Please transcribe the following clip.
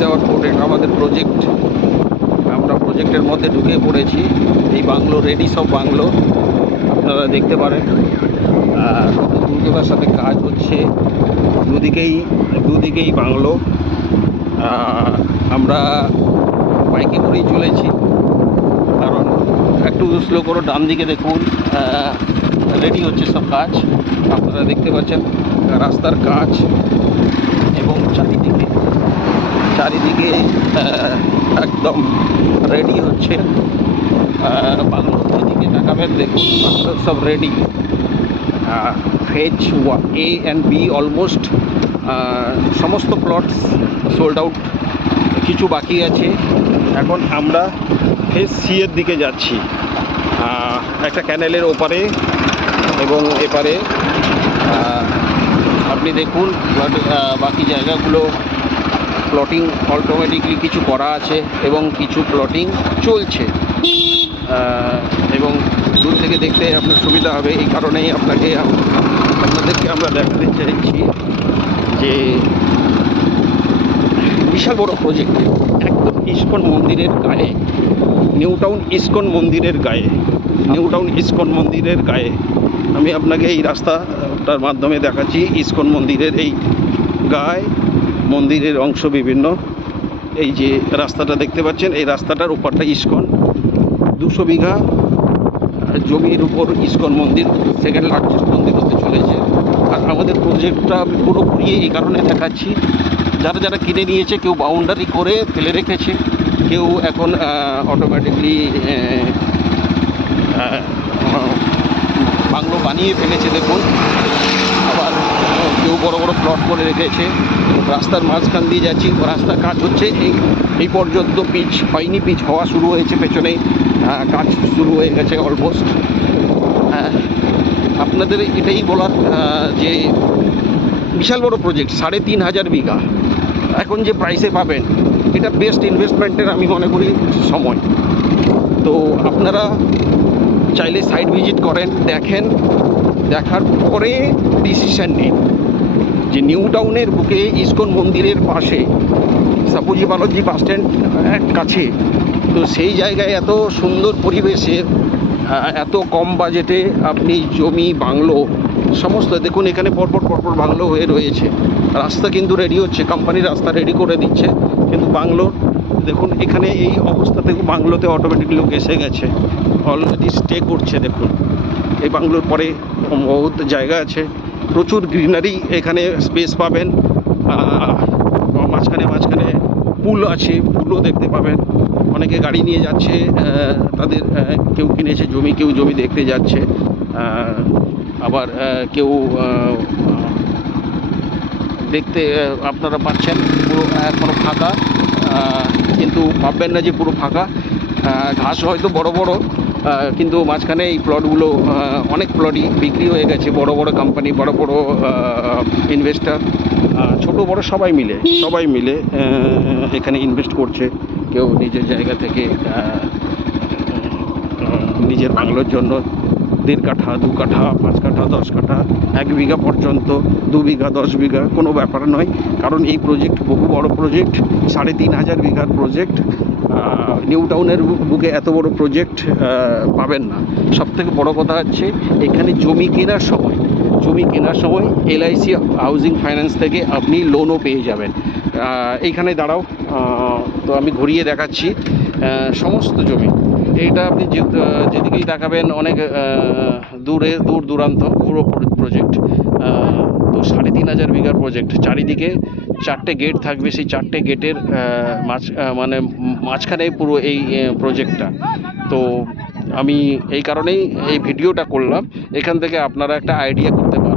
Is our court. এটা আমাদের project, আমরা প্রজেক্টের মধ্যে ঢুকে পড়েছি। এই বাংলো রেডি, সব বাংলো আপনারা দেখতে পারেন কত দ্রুততার সাথে কাজ হচ্ছে। দুদিকেই বাংলো। আমরা বাইকে করেই চলেছি, কারণ একটু স্লো করো। ডান দিকে দেখুন, রেডি হচ্ছে সব কাজ, আপনারা দেখতে পাচ্ছেন রাস্তার কাজ। এবং চারিদিকে একদম রেডি হচ্ছে। বাংলোর যেদিকে তাকাবেন দেখুন সব ready. Phase A and B almost সমস্ত প্লটস সোল্ড আউট, কিছু বাকি আছে। এখন আমরা ফেজ C এর দিকে যাচ্ছি, একটা ক্যানেলের ওপারে এবং এপারে। আপনি দেখুন বাকি জায়গাগুলো প্লটিং অটোমেটিকলি কিছু করা আছে এবং কিছু প্লটিং চলছে। এবং দূর থেকে দেখতে আপনার সুবিধা হবে। এই কারণেই আপনাদেরকে আমরা দেখাতে চাইছি যে বিশাল বড় প্রজেক্ট, একদম ইস্কন মন্দিরের গায়ে, নিউ টাউন ইস্কন মন্দিরের গায়ে। আমি আপনাকে এই রাস্তাটার মাধ্যমে দেখাচ্ছি ইস্কন মন্দিরের এই গায়ে, মন্দিরের অংশ বিভিন্ন। এই যে রাস্তাটা দেখতে পাচ্ছেন, এই রাস্তাটার উপরটা ইস্কন। 200 বিঘা জমির উপর ইস্কন মন্দির সেকেন্ড লার্জেস্ট মন্দির হতে চলেছে। আর আমাদের প্রজেক্টটা আমি পুরো ঘুরিয়ে এই কারণে দেখাচ্ছি, যারা কিনে নিয়েছে কেউ বাউন্ডারি করে ফেলে রেখেছে, কেউ এখন অটোমেটিকলি বাংলো বানিয়ে ফেলেছে দেখুন। আবার কেউ বড় বড় প্লট করে রেখেছে। রাস্তার মাঝখান দিয়ে যাচ্ছি, রাস্তার কাজ হচ্ছে। এই পর্যন্ত পিচ হয়নি, পিচ হওয়া শুরু হয়েছে, পেছনে কাজ শুরু হয়ে গেছে অলমোস্ট। আপনাদের এটাই বলার যে বিশাল বড় প্রজেক্ট, 3,500 বিঘা। এখন যে প্রাইসে পাবেন, এটা বেস্ট ইনভেস্টমেন্টের আমি মনে করি সময়। তো আপনারা চাইলে সাইট ভিজিট করেন, দেখেন, দেখার পরে ডিসিশন নিন যে নিউ টাউনের বুকে ইস্কন মন্দিরের পাশে সাপুজি বালাজি বাস স্ট্যান্ড কাছে, তো সেই জায়গায় এত সুন্দর পরিবেশে এত কম বাজেটে আপনি জমি, বাংলো সমস্ত দেখুন। এখানে পরপর বাংলো হয়ে রয়েছে। রাস্তা কিন্তু রেডি হচ্ছে, কোম্পানি রাস্তা রেডি করে দিচ্ছে, কিন্তু বাংলো দেখুন এখানে এই অবস্থা থেকে বাংলোতে অটোমেটিক লোক এসে গেছে, অলরেডি স্টে করছে। দেখুন এই বাংলোর পরে বহুত জায়গা আছে, প্রচুর গ্রিনারি, এখানে স্পেস পাবেন। মাঝখানে পুল আছে, পুলও দেখতে পাবেন। অনেকে গাড়ি নিয়ে যাচ্ছে, তাদের কেউ কিনেছে জমি, কেউ জমি দেখতে যাচ্ছে। আবার কেউ দেখতে আপনারা পাচ্ছেন পুরো এখনও ফাঁকা, কিন্তু ভাববেন না যে পুরো ফাঁকা। ঘাস হয়তো বড় কিন্তু মাঝখানে এই প্লটগুলো অনেক প্লটই বিক্রি হয়ে গেছে। বড় কোম্পানি, বড় ইনভেস্টার, ছোট বড় সবাই মিলে এখানে ইনভেস্ট করছে। কেউ নিজের জায়গা থেকে নিজের বাংলোর জন্য 1.5 কাঠা, 2 কাঠা, 5 কাঠা, 10 কাঠা, 1 বিঘা পর্যন্ত, 2 বিঘা, 10 বিঘা, কোনো ব্যাপার নয়। কারণ এই প্রজেক্ট বহু বড় প্রজেক্ট, 3,500 বিঘার প্রজেক্ট। নিউ টাউনের বুকে এত বড় প্রজেক্ট পাবেন না। সবথেকে বড় কথা হচ্ছে এখানে জমি কেনার সময় LIC হাউজিং ফাইন্যান্স থেকে আপনি লোনও পেয়ে যাবেন। এইখানে দাঁড়াও, তো আমি ঘুরিয়ে দেখাচ্ছি সমস্ত জমি। এইটা আপনি যেদিকেই তাকাবেন অনেক দূর দূরান্ত পুরো প্রজেক্ট। তো 3,500 বিঘার প্রজেক্ট, চারিদিকে 4টে গেট থাকবে। সেই 4টে গেটের মাঝখানে পুরো এই প্রজেক্টটা। তো আমি এই কারণেই এই ভিডিওটা করলাম, এখান থেকে আপনারা একটা আইডিয়া করতে পারেন।